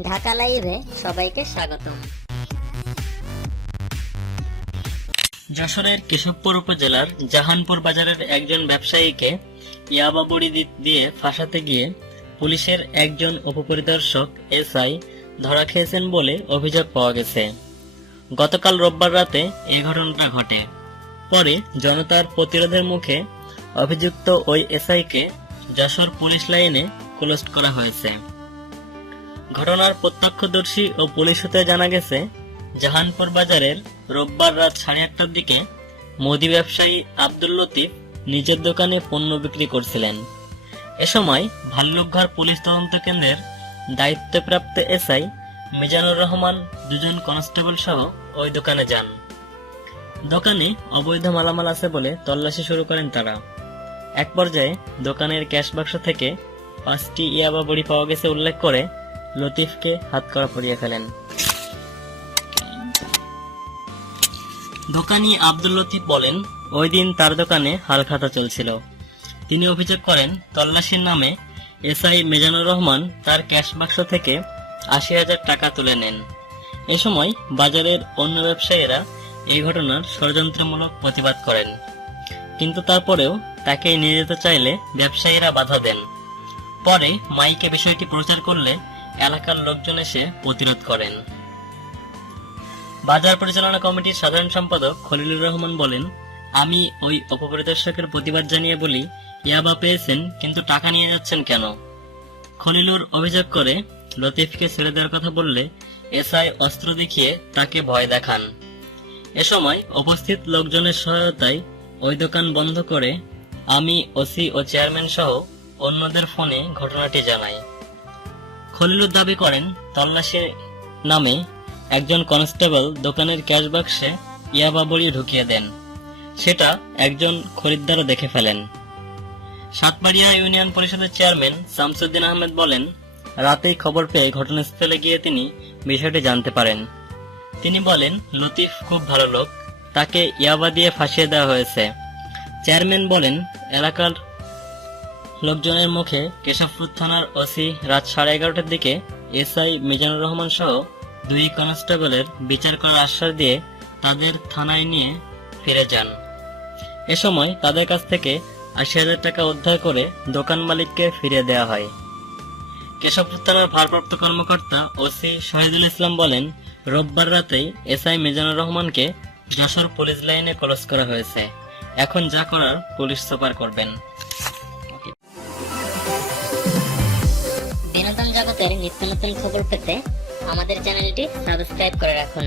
ঢাকা লাইভে সবাইকে স্বাগতম। যশোরের কেশবপুর উপজেলার জাহানপুর বাজারের একজন ব্যবসায়ীকে ইয়াবা বড়ি দিয়ে ফাঁসাতে গিয়ে পুলিশের একজন উপপরিদর্শক এসআই ধরা খেয়েছেন বলে অভিযোগ পাওয়া গেছে। গতকাল রোববার রাতে এই ঘটনাটা ঘটে। পরে জনতার প্রতিরোধের মুখে অভিযুক্ত ওই এসআইকে যশোর পুলিশ লাইনে ক্লোজ করা হয়েছে। ঘটনার প্রত্যক্ষদর্শী ও পুলিশ সূত্রে জানা গেছে, জাহানপুর বাজারের রোববার রাত সাড়ে আটটার দিকে মুদি ব্যবসায়ী আব্দুল লতিফ নিজের দোকানে পণ্য বিক্রি করছিলেন। এ সময় ভাল্লুকঘর পুলিশ তদন্ত কেন্দ্রের দায়িত্বপ্রাপ্ত এসআই মিজানুর রহমান দুজন কনস্টেবল সহ ওই দোকানে যান। দোকানে অবৈধ মালামাল আছে বলে তল্লাশি শুরু করেন তারা। এক পর্যায়ে দোকানের ক্যাশ বাক্স থেকে পাঁচটি ইয়াবা বড়ি পাওয়া গেছে উল্লেখ করে লতিফকে হাতকড়া পরিয়ে ফেলেন। দোকানি আব্দুল লতিফ বলেন, ওই দিন তার দোকানে হালখাতা চলছিল। তিনি অভিযোগ করেন, তল্লাশির নামে এসআই মেজানুর রহমান তার ক্যাশ বাক্স থেকে আশি হাজার টাকা তুলে নেন। এ সময় বাজারের অন্য ব্যবসায়ীরা এই ঘটনার ষড়যন্ত্রমূলক প্রতিবাদ করেন। কিন্তু তারপরেও তাকে নিয়ে যেতে চাইলে ব্যবসায়ীরা বাধা দেন। পরে মাইকে বিষয়টি প্রচার করলে এলাকার লোকজন এসে প্রতিরোধ করেন। বাজার পরিচালনা কমিটির সাধারণ সম্পাদক খলিলুর রহমান বলেন, আমি ওই অপপরিদর্শকের প্রতিবাদ জানিয়ে বলি ইয়াবা পেয়েছেন, কিন্তু টাকা নিয়ে যাচ্ছেন কেন? খলিলুর অভিযোগ করে, লতিফকে ছেড়ে দেওয়ার কথা বললে এসআই অস্ত্র দেখিয়ে তাকে ভয় দেখান। এ সময় উপস্থিত লোকজনের সহায়তায় ওই দোকান বন্ধ করে আমি ওসি ও চেয়ারম্যান সহ অন্যদের ফোনে ঘটনাটি জানাই। খলিলুর দাবি করেন, তল্লাশি নামে একজন কনস্টেবল দোকানের ক্যাশ বাক্সে ইয়াবা বড়ি ঢুকিয়ে দেন। সেটা একজন খরিদ্দারও দেখে ফেলেন। সাতবাড়িয়া ইউনিয়ন পরিষদের চেয়ারম্যান শামসুদ্দিন আহমেদ বলেন, রাতেই খবর পেয়ে ঘটনাস্থলে গিয়ে তিনি বিষয়টি জানতে পারেন। তিনি বলেন, লতিফ খুব ভালো লোক, তাকে ইয়াবা দিয়ে ফাঁসিয়ে দেওয়া হয়েছে। চেয়ারম্যান বলেন, এলাকার লোকজনের মুখে কেশবপুর থানার ওসি রাত সাড়ে এগারোটার দিকে এসআই মিজানুর রহমান সহ দুই কনস্টেবলের বিচার করার আশ্বাস দিয়ে তাদের থানায় নিয়ে ফিরে যান। এ সময় তাদের কাছ থেকে আশি হাজার টাকা উদ্ধার করে দোকান মালিককে ফিরিয়ে দেওয়া হয়। কেশবপুর থানার ভারপ্রাপ্ত কর্মকর্তা ওসি শহীদুল ইসলাম বলেন, রোববার রাতেই এসআই মিজানুর রহমানকে যশোর পুলিশ লাইনে ক্রস করা হয়েছে। এখন যা করার পুলিশ সুপার করবেন। বিনোদন জগতের নিত্য নতুন খবর পেতে আমাদের চ্যানেলটি সাবস্ক্রাইব করে রাখুন।